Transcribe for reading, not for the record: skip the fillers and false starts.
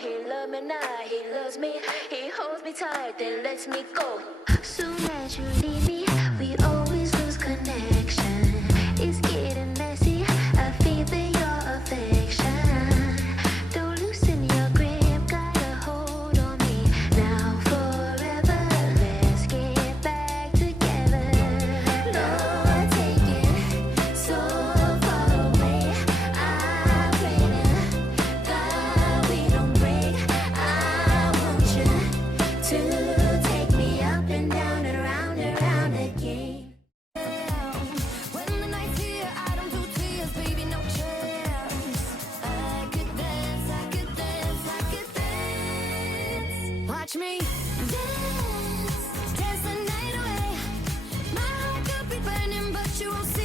He loves me now, he loves me. He holds me tight, then lets me go. Soon as you leave me, we always lose connection. It's getting messy, I feel for your affection. Don't loosen your grip, got a hold on me. Now forever, let's get back together. Lord, take it so far away. I pray to God we don't break. I want you to take me up and down and around again. When the night's here, I don't do tears, baby, no chance. I could dance, I could dance, I could dance. Watch me dance, dance the night away. My heart could be burning, but you won't see.